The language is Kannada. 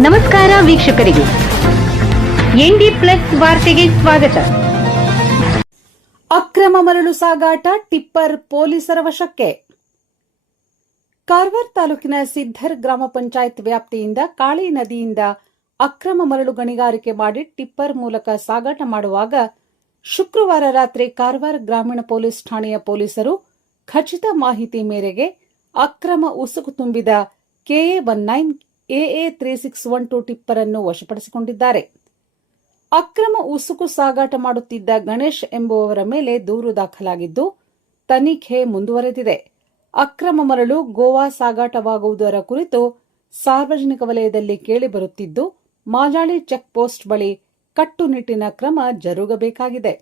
ನಮಸ್ಕಾರ ವೀಕ್ಷಕರಿಗೆ, ಎನ್ಡಿ ಪ್ಲಸ್ ವಾರ್ತೆಗೆ ಸ್ವಾಗತ. ಅಕ್ರಮ ಮರಳು ಸಾಗಾಟ, ಟಿಪ್ಪರ್ ಪೊಲೀಸರ ವಶಕ್ಕೆ. ಕಾರವಾರ ತಾಲೂಕಿನ ಸಿದ್ದರ್ ಗ್ರಾಮ ಪಂಚಾಯತ್ ವ್ಯಾಪ್ತಿಯಿಂದ ಕಾಳಿ ನದಿಯಿಂದ ಅಕ್ರಮ ಮರಳು ಗಣಿಗಾರಿಕೆ ಮಾಡಿ ಟಿಪ್ಪರ್ ಮೂಲಕ ಸಾಗಾಟ ಮಾಡುವಾಗ ಶುಕ್ರವಾರ ರಾತ್ರಿ ಕಾರವಾರ ಗ್ರಾಮೀಣ ಪೊಲೀಸ್ ಠಾಣೆಯ ಪೊಲೀಸರು ಖಚಿತ ಮಾಹಿತಿ ಮೇರೆಗೆ ಅಕ್ರಮ ಉಸುಕು ತುಂಬಿದ KA19 AA 3612 ಟಿಪ್ಪರ್ ಅನ್ನು ವಶಪಡಿಸಿಕೊಂಡಿದ್ದಾರೆ. ಅಕ್ರಮ ಉಸುಕು ಸಾಗಾಟ ಮಾಡುತ್ತಿದ್ದ ಗಣೇಶ್ ಎಂಬುವವರ ಮೇಲೆ ದೂರು ದಾಖಲಾಗಿದ್ದು ತನಿಖೆ ಮುಂದುವರೆದಿದೆ. ಅಕ್ರಮ ಮರಳು ಗೋವಾ ಸಾಗಾಟವಾಗುವುದರ ಕುರಿತು ಸಾರ್ವಜನಿಕ ವಲಯದಲ್ಲಿ ಕೇಳಿಬರುತ್ತಿದ್ದು ಮಾಜಾಳಿ ಚೆಕ್ ಪೋಸ್ಟ್ ಬಳಿ ಕಟ್ಟುನಿಟ್ಟಿನ ಕ್ರಮ ಜರುಗಬೇಕಾಗಿದೆ.